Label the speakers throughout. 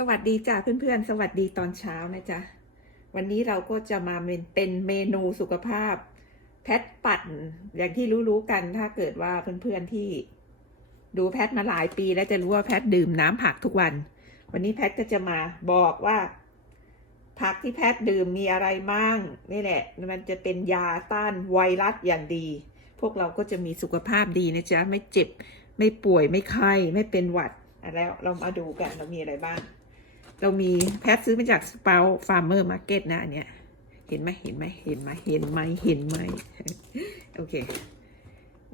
Speaker 1: สวัสดีจ้ะเพื่อนๆ สวัสดีตอนเช้านะจ๊ะ วันนี้เราก็จะมาเป็นเมนูสุขภาพ แพทปั่น อย่างที่รู้ๆกันถ้าเกิดว่าเพื่อนๆที่ดูแพทมาหลายปีแล้วจะรู้ว่าแพทดื่มน้ำผักทุกวัน วันนี้แพทก็จะมาบอกว่า ผักที่แพทดื่มมีอะไรมั่งนี่แหละ มันจะเป็นยาต้านไวรัสอย่างดี พวกเราก็จะมีสุขภาพดีนะจ๊ะ ไม่เจ็บ ไม่ป่วยไม่ไข้ไม่เป็นหวัดอะแล้วเรามาดูกันเรามีอะไรบ้าง เรามีแพทซื้อมาจากสเปาฟาร์มเมอร์มาร์เก็ตนะอันเนี้ยเห็นไหมเห็นไหมเห็นไหมเห็นไหมเห็นไหมโอเค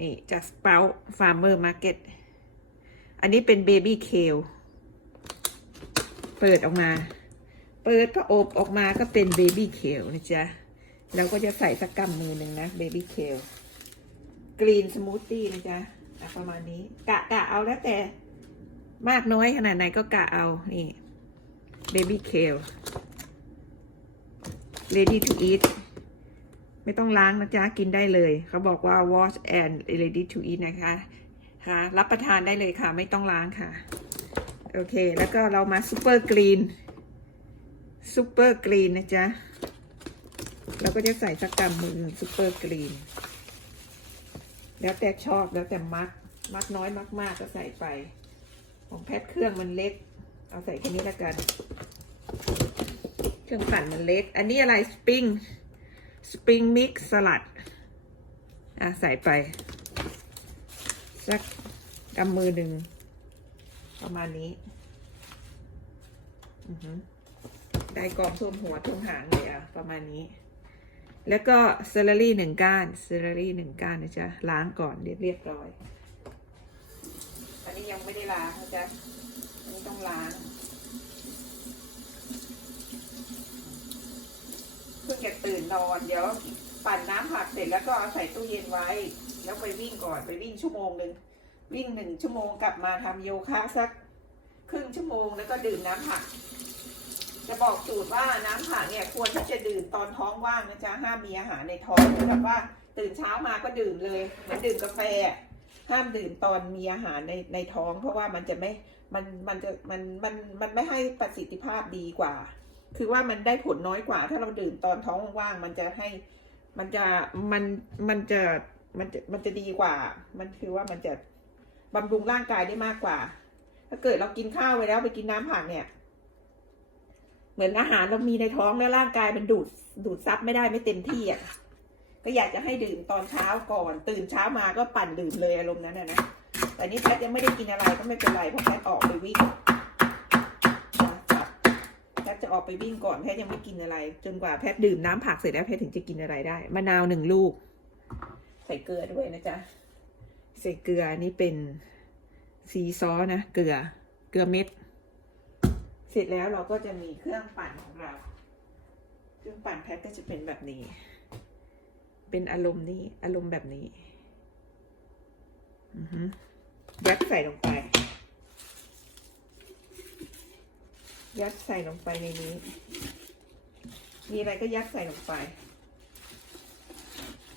Speaker 1: นี่จากสเปาฟาร์มเมอร์มาร์เก็ตอันนี้เป็นเบบี้เคลเปิดออกมา เปิดพระอบออกมาก็เป็นเบบี้เคลนะจ๊ะเราก็จะใส่สักกำมือหนึ่งนะเบบี้เคลกรีนสมูทตี้นะจ๊ะประมาณนี้ กะกะเอาแล้วแต่มากน้อยขนาดไหนก็กะเอา นี่ baby kale ready to eat ไม่ต้องล้างนะจ๊ะ กินได้เลย เขาบอกว่า wash and ready to eat นะคะค่ะรับประทานได้เลยค่ะ ไม่ต้องล้างค่ะ โอเค แล้วก็เรามา super green super green นะจ๊ะ เราก็จะใส่สักกำมือ super green แล้วแต่ชอบแล้วแต่มัก มักน้อยมักมากก็ใส่ไป ของแพทเครื่องมันเล็ก เอาใส่แค่นี้ละกัน เครื่องปั่นมันเล็ก อันนี้อะไรสปริง สปริงมิกสลัด อะ ใส่ไป สักกำมือหนึ่ง ประมาณนี้ ได้กรอบท่วมหัวท่วมหางเลยอะ ประมาณนี้ แล้วก็เซเลอรี่หนึ่งก้านเซเลอรี่หนึ่งก้านนะจ๊ะ ล้างก่อนเรียบเรียบร้อย อันนี้ยังไม่ได้ล้างนะจ๊ะ ล้างเพิ่งจะตื่นนอนเดี๋ยวปั่นน้ำผักเสร็จแล้วก็เอาใส่ตู้เย็นไว้ แล้วไปวิ่งก่อนไปวิ่งชั่วโมงหนึ่งวิ่งหนึ่งชั่วโมงกลับมาทำโยคะสักครึ่งชั่วโมงแล้วก็ดื่มน้ำผัก จะบอกสูตรว่าน้ำผักเนี่ยควรที่จะดื่มตอนท้องว่างนะจ๊ะห้ามมีอาหารในท้องแบบว่าตื่นเช้ามาก็ดื่มเลยเหมือนดื่มกาแฟ ห้ามดื่มตอนมีอาหารในในท้อง เพราะว่ามันจะไม่มันมันจะมันมันมันไม่ให้ประสิทธิภาพดีกว่า คือว่ามันได้ผลน้อยกว่า ถ้าเราดื่มตอนท้องว่างมันจะให้มันจะมันมันจะมันจะมันจะดีกว่า มันคือว่ามันจะบำรุงร่างกายได้มากกว่า ถ้าเกิดเรากินข้าวไปแล้วไปกินน้ำผักเนี่ย เหมือนอาหารเรามีในท้องแล้วร่างกายมันดูดดูดซับไม่ได้ไม่เต็มที่อะ ก็อยากจะให้ดื่มตอนเช้าก่อน ตื่นเช้ามาก็ปั่นดื่มเลยอารมณ์นั้นนะนะแต่นี่แพทยังไม่ได้กินอะไรก็ไม่เป็นไรเพราะแพทออกไปวิ่งแพทจะออกไปวิ่งก่อนแพทยังไม่กินอะไร จนกว่าแพทดื่มน้ำผักเสร็จแล้วแพทถึงจะกินอะไรได้มะนาวหนึ่งลูก ใส่เกลือด้วยนะจ๊ะใส่เกลือนี่เป็นซีซอสนะเกลือเกลือเม็ด เสร็จแล้วเราก็จะมีเครื่องปั่นของเรา เครื่องปั่นแพทก็จะเป็นแบบนี้ เป็นอารมณ์นี้ อารมณ์แบบนี้อือฮึยัดใส่ลงไป ยัดใส่ลงไปในนี้ มีอะไรก็ยัดใส่ลงไป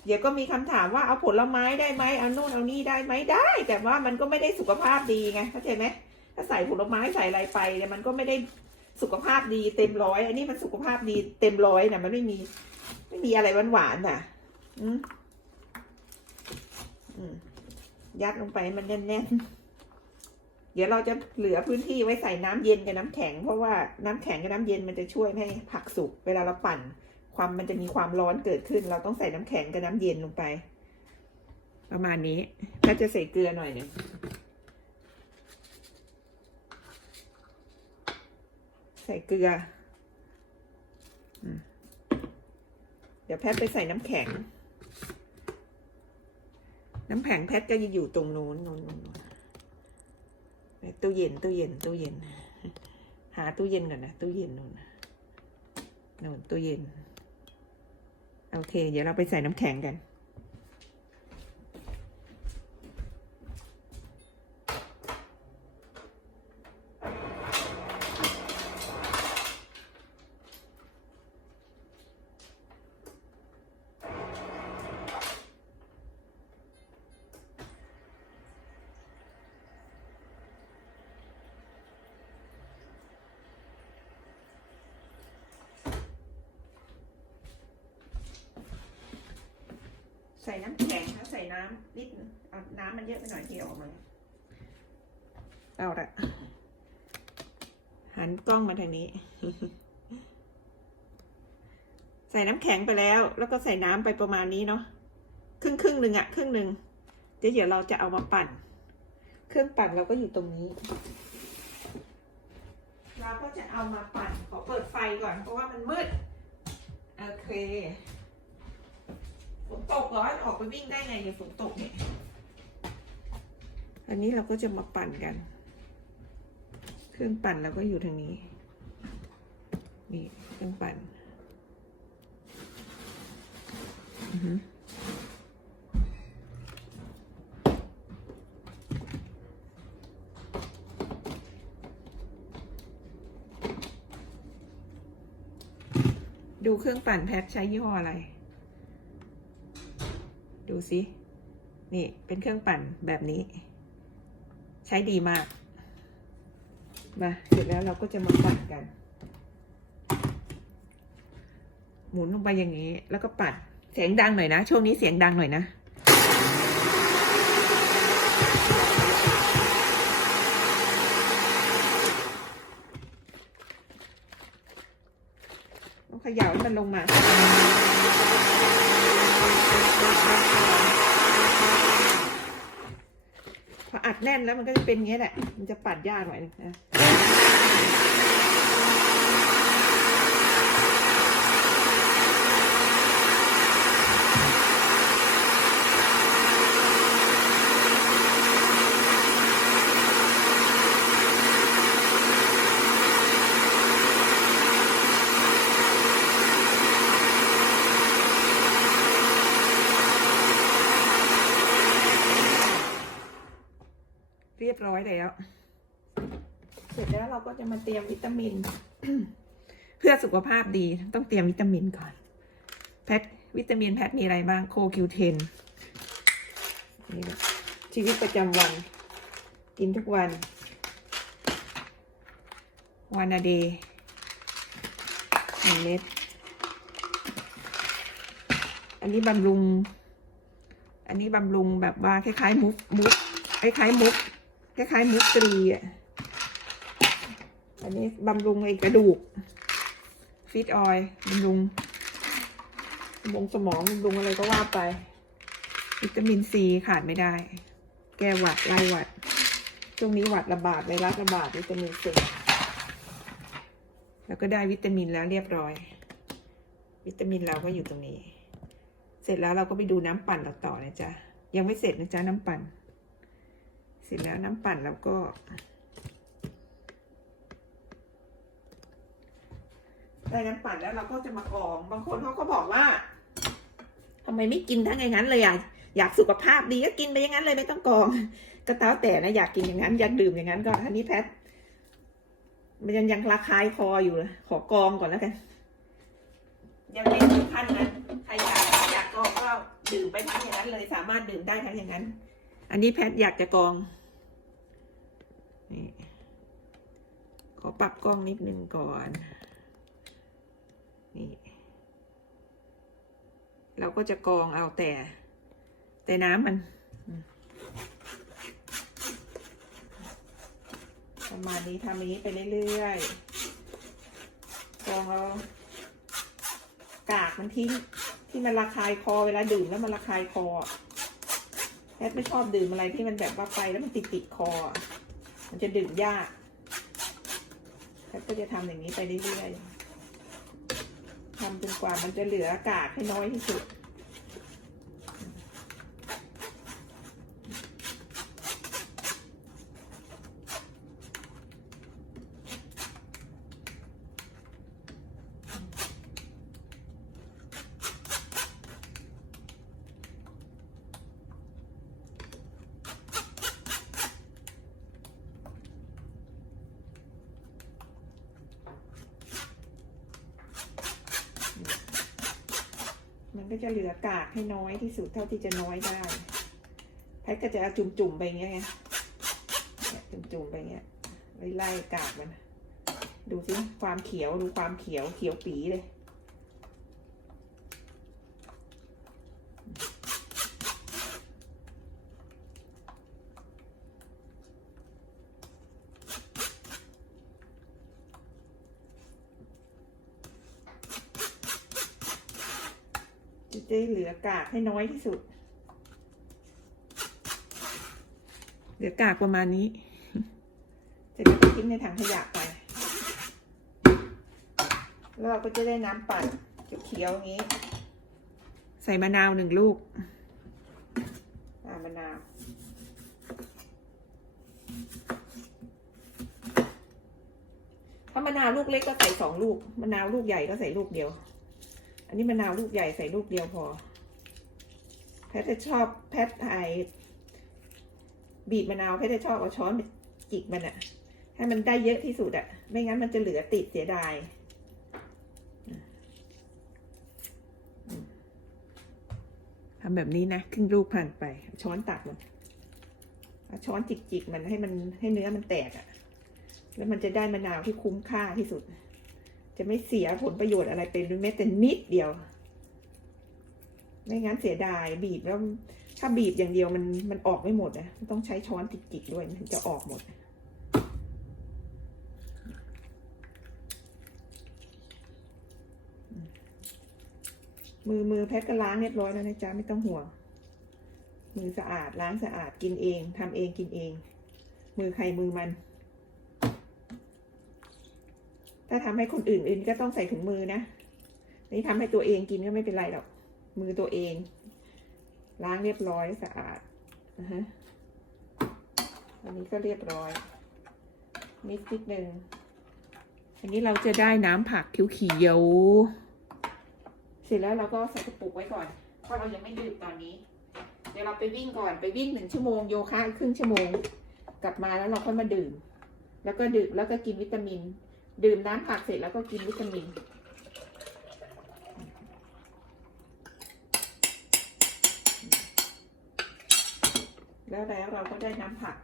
Speaker 1: เดี๋ยวก็มีคำถามว่าเอาผลไม้ได้ไหมเอาโน่นเอานี่ได้ไหมได้ แต่ว่ามันก็ไม่ได้สุขภาพดีไงเข้าใจไหมถ้าใส่ผลไม้ใส่อะไรไปเนี่ยมันก็ไม่ได้สุขภาพดีเต็มร้อย อันนี้มันสุขภาพดีเต็มร้อยนะมันไม่มี ไม่มีอะไรหวานๆน่ะ อืมอืมยัดลงไปมันแน่นๆ เดี๋ยวเราจะเหลือพื้นที่ไว้ใส่น้ำเย็นกับน้ำแข็ง เพราะว่าน้ำแข็งกับน้ำเย็นมันจะช่วยให้ผักสุก เวลาเราปั่น ความมันจะมีความร้อนเกิดขึ้น เราต้องใส่น้ำแข็งกับน้ำเย็นลงไป ประมาณนี้ก็จะใส่เกลือหน่อยหนึ่งใส่เกลือ เดี๋ยวแพทไปใส่น้ำแข็ง น้ำแข็งแพทก็จะอยู่ตรงนู้นนู้นโน้นตู้เย็นตู้เย็นตู้เย็น หาตู้เย็นก่อนนะตู้เย็นนู้นโนู้นตู้เย็น โอเค เดี๋ยวเราไปใส่น้ำแข็งกัน ใส่น้ำแข็งแล้วใส่น้ำนิดเอาน้ำมันเยอะไปหน่อยเที่ยวออกมาเอาละหันกล้องมาทางนี้ ใส่น้ำแข็งไปแล้ว แล้วก็ใส่น้ำไปประมาณนี้เนาะครึ่งครึ่งหนึ่งอะครึ่งหนึ่งเดี๋ยวเราจะเอามาปั่น เครื่องปั่นเราก็อยู่ตรงนี้ เราก็จะเอามาปั่นขอเปิดไฟก่อนเพราะว่ามันมืดโอเค ฝนตกเหรอออกไปวิ่งได้ไงเนี่ยฝนตกเนี่ย อันนี้เราก็จะมาปั่นกัน เครื่องปั่นเราก็อยู่ทางนี้ นี่เครื่องปั่นอือหือดูเครื่องปั่นแพ็คใช้ยี่ห้ออะไร ดูสิ นี่ เป็นเครื่องปั่นแบบนี้ ใช้ดีมาก มาเสร็จแล้วเราก็จะมาปั่นกัน หมุนลงไปอย่างนี้ แล้วก็ปั่น เสียงดังหน่อยนะ ช่วงนี้เสียงดังหน่อยนะ ต้องเขย่าให้มันลงมา พออัดแน่นแล้วมันก็จะเป็นอย่างนี้แหละ มันจะปัดยากหน่อยนะ รียบร้อยแล้ว เสร็จแล้วเราก็จะมาเตรียมวิตามิน เพื่อสุขภาพดีต้องเตรียมวิตามินก่อน แพทวิตามินแพทมีอะไรบ้างโคคิวเทนนี่แหละชีวิตประจำวัน กินทุกวันวันอเดย์หนึ่งเม็ดอันนี้บำรุง อันนี้บำรุงแบบว่าคล้ายๆมุกมุกคล้ายๆมุก คล้ายๆมุกตรีอะ อันนี้บำรุงไอกระดูกฟิตออยล์บำรุงบำรุงสมองบำรุงอะไรก็ว่าไป วิตามินซีขาดไม่ได้ แก้หวัดไล่หวัด ช่วงนี้หวัดระบาดไวรัสระบาดวิตามินซีแล้วก็ได้วิตามินแล้วเรียบร้อย วิตามินเราก็อยู่ตรงนี้ เสร็จแล้วเราก็ไปดูน้ำปั่นเราต่อนะจ๊ะ ยังไม่เสร็จนะจ๊ะน้ำปั่น เสร็จแล้วน้ำปั่นเราก็ ได้น้ำปั่นแล้วเราก็จะมากรอง บางคนเขาก็บอกว่าทำไมไม่กินทั้งอย่างนั้นเลยอะอยากสุขภาพดีก็กินไปอย่างนั้นเลยไม่ต้องกรองก็แล้วแต่นะอยากกินอย่างนั้นอยากดื่มอย่างนั้นก็อันนี้แพทมันยังยังราคายคออยู่เลยขอกองก่อนแล้วกัน ยังไม่ถึงขั้นนั้นใครอยากอยากกรองก็ดื่มไปทั้งอย่างนั้นเลย สามารถดื่มได้ทั้งอย่างนั้น อันนี้แพทอยากจะกรอง นี่ขอปรับกล้องนิดนึงก่อน นี่ เราก็จะกรองเอาแต่ แต่น้ำมันประมาณนี้ทำอย่างนี้ไปเรื่อยๆกรองเอากากมันทิ้งที่มันระคายคอเวลาดื่มแล้วมันระคายคอแพทย์ไม่ชอบดื่มอะไรที่มันแบบว่าไปแล้วมันติดติดคอ มันจะดื่มยากแพทก็จะทำอย่างนี้ไปเรื่อยๆทำจนกว่ามันจะเหลืออากาศให้น้อยที่สุด ก็จะเหลือกากให้น้อยที่สุดเท่าที่จะน้อยได้แพทก็จะเอาจุ่มๆไปอย่างเงี้ยไงจุ่มๆไปอย่างเงี้ยไล่ๆกากมัน ดูสิความเขียวดูความเขียวเขียวปีเลย ได้เหลือกากให้น้อยที่สุด เหลือกากประมาณนี้จะได้ไปทิ้งในถังขยะไป แล้วเราก็จะได้น้ำปั่นเขียวๆอย่างนี้ ใส่มะนาวหนึ่งลูกอ่ามะนาวถ้ามะนาวลูกเล็กก็ใส่สองลูก มะนาวลูกใหญ่ก็ใส่ลูกเดียว อันนี้มะนาวลูกใหญ่ใส่ลูกเดียวพอ แพทจะชอบแพทย์ไอบีบมะนาวแพทจะชอบเอาช้อนจิกมันอะให้มันได้เยอะที่สุดอะไม่งั้นมันจะเหลือติดเสียดายทำแบบนี้นะครึ่งลูกผ่านไป ช้อนตักมันเอาช้อนจิกๆมันให้มันให้เนื้อมันแตกอะ่ะ แล้วมันจะได้มะนาวที่คุ้มค่าที่สุด จะไม่เสียผลประโยชน์อะไรไปแม้แต่นิดเดียว ไม่งั้นเสียดายบีบแล้วถ้าบีบอย่างเดียวมันมันออกไม่หมดนะต้องใช้ช้อนจิกๆด้วยมันจะออกหมดมือมือแพทย์ก็ล้างเรียบร้อยแล้วนะจ๊ะ ไม่ต้องห่วง มือสะอาดล้างสะอาดกินเองทำเองกินเอง มือใครมือมัน ถ้าทำให้คนอื่นอื่นก็ต้องใส่ถุงมือนะ นี่ทำให้ตัวเองกินก็ไม่เป็นไรหรอก มือตัวเอง ล้างเรียบร้อยสะอาดนะฮะอันนี้ก็เรียบร้อย นิดนิดนึงอันนี้เราจะได้น้ำผักเขียวๆเสร็จแล้วเราก็ใส่กระปุกไว้ก่อน เพราะเรายังไม่ดื่มตอนนี้ เดี๋ยวเราไปวิ่งก่อนไปวิ่งหนึ่งชั่วโมงโยคะอีกครึ่งชั่วโมง กลับมาแล้วเราค่อยมาดื่ม แล้วก็ดื่มแล้วก็กินวิตามิน ดื่มน้ำผักเสร็จแล้วก็กินวิตามิน แล้วแล้วเราก็ได้น้ำผัก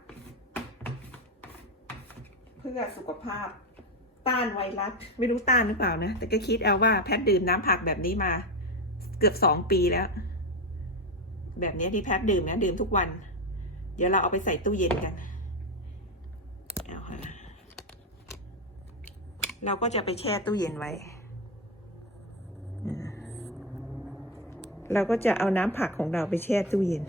Speaker 1: เพื่อสุขภาพต้านไวรัส ไม่รู้ต้านหรือเปล่านะ แต่ก็คิดเอาว่าแพทดื่มน้ำผักแบบนี้มา เกือบสองปีแล้ว แบบนี้ที่แพทดื่มนะ ดื่มทุกวัน เดี๋ยวเราเอาไปใส่ตู้เย็นกันเอาค่ะ เราก็จะไปแช่ตู้เย็นไว้ เราก็จะเอาน้ำผักของเราไปแช่ตู้เย็น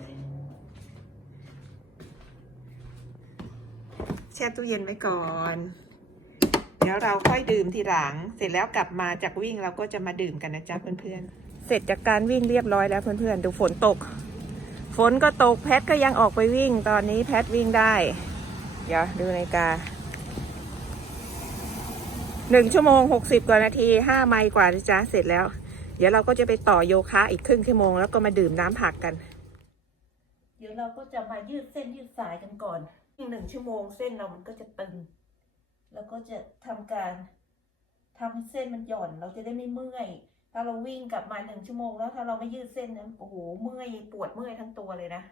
Speaker 1: แช่ตู้เย็นไว้ก่อน เดี๋ยวเราค่อยดื่มทีหลัง เสร็จแล้วกลับมาจากวิ่งเราก็จะมาดื่มกันนะจ๊ะเพื่อนๆ เสร็จจากการวิ่งเรียบร้อยแล้วเพื่อนๆ ดูฝนตก ฝนก็ตกแพทก็ยังออกไปวิ่ง ตอนนี้แพทวิ่งได้ เดี๋ยวดูนาฬิกา หนึ่งชั่วโมงหกสิบกว่านาทีห้าไมล์กว่าจ๊ะเสร็จแล้ว เดี๋ยวเราก็จะไปต่อโยคะอีกครึ่งชั่วโมงแล้วก็มาดื่มน้ำผักกัน เดี๋ยวเราก็จะมายืดเส้นยืดสายกันก่อนอีกหนึ่งชั่วโมงเส้นเรามันก็จะตึง แล้วก็จะทำการทำให้เส้นมันหย่อนเราจะได้ไม่เมื่อย ถ้าเราวิ่งกลับมาหนึ่งชั่วโมงแล้วถ้าเราไม่ยืดเส้นนั้นโอ้โหเมื่อยปวดเมื่อยทั้งตัวเลยนะ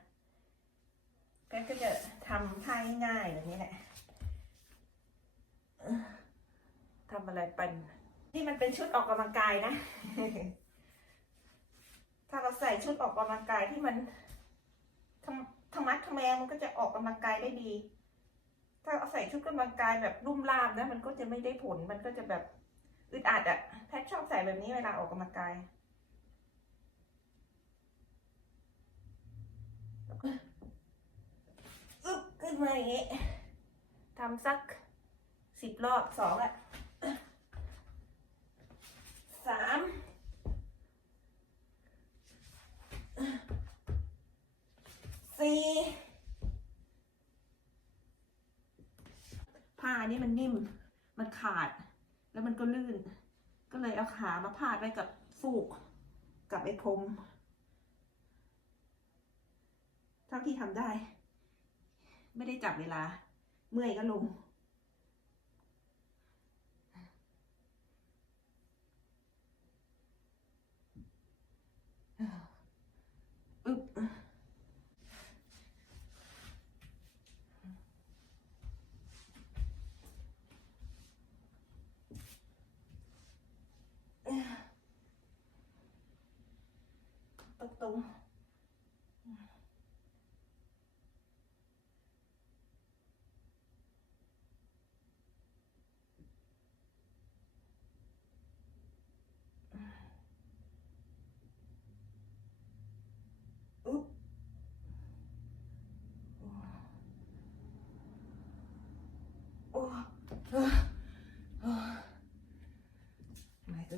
Speaker 1: ก็ก็จะทำท่าง่ายๆแบบนี้แหละเอ่อทำอะไรเป็น นี่มันเป็นชุดออกกำลังกายนะ ถ้าเราใส่ชุดออกกำลังกายที่มันทำธรรมัดทำแมงมันก็จะออกกำลังกายได้ดี ถ้าเอาใส่ชุดกำลังกายแบบรุ่มร่ามนะมันก็จะไม่ได้ผล มันก็จะแบบอึดอัดอะแพทชอบใส่แบบนี้เวลาออกกำลังกายอึ๊บขึ้นมาอย่างงี้ทำสักสิบรอบสองอะสาม สี่ผ้านี่มันนิ่ม มันขาด แล้วมันก็ลื่น ก็เลยเอาขามาพาดไว้กับฟูก กับไอ้พรมเท่าที่ทำได้ ไม่ได้จับเวลา เมื่อยก็ลง อึ๊บ ตรงตรง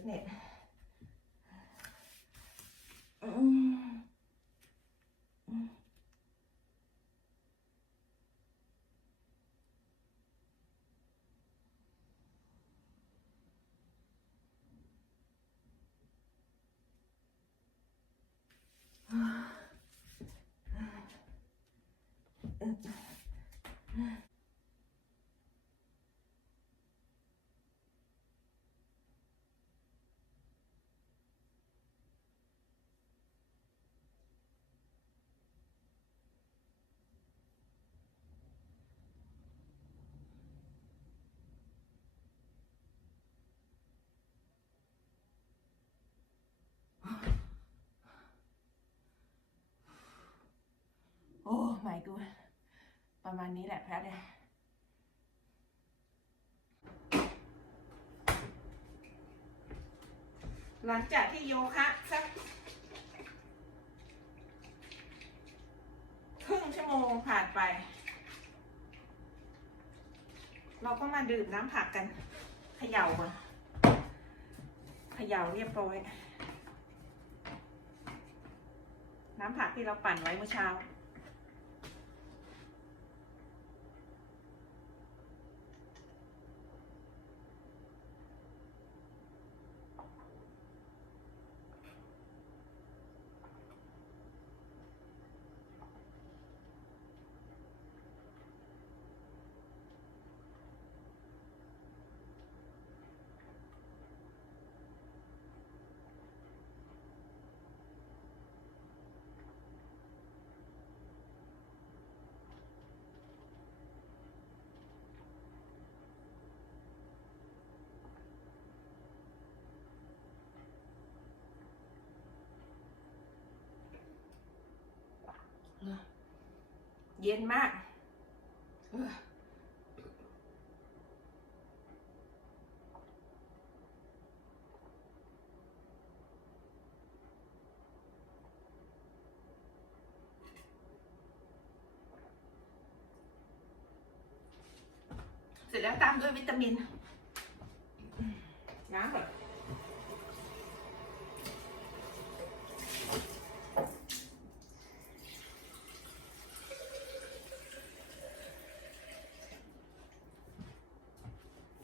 Speaker 1: เน็ตอืมอืม โอ้ my god ประมาณนี้แหละแพทย์เนี่ยหลังจากที่โยคะสักครึ่งชั่วโมงผ่านไป เราก็มาดื่มน้ำผักกันเขย่าก่อนเขย่าเรียบร้อย น้ำผักที่เราปั่นไว้เมื่อเช้า เย็นมากเสร็จแล้วตามด้วยวิตามินล้างก่อน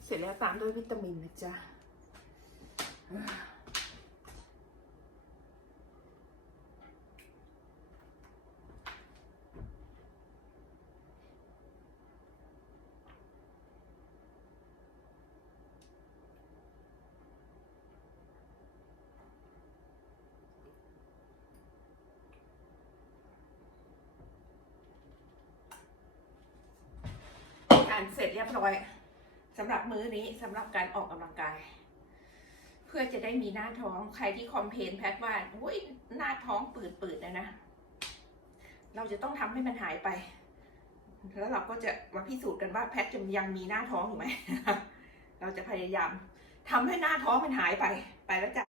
Speaker 1: เสร็จ แล้วตามด้วยวิตามินนะจ๊ะเออการเสร็จเรียบร้อย สำหรับมื้อนี้สำหรับการออกกำลังกาย เพื่อจะได้มีหน้าท้องใครที่คอมเพนแพทว่าอุ้ยหน้าท้องปืดๆนะนะ เราจะต้องทำให้มันหายไป แล้วเราก็จะมาพิสูจน์กันว่าแพทจะยังมีหน้าท้องอยู่ไหมเราจะพยายามทำให้หน้าท้องมันหายไปไปแล้วจ้ะ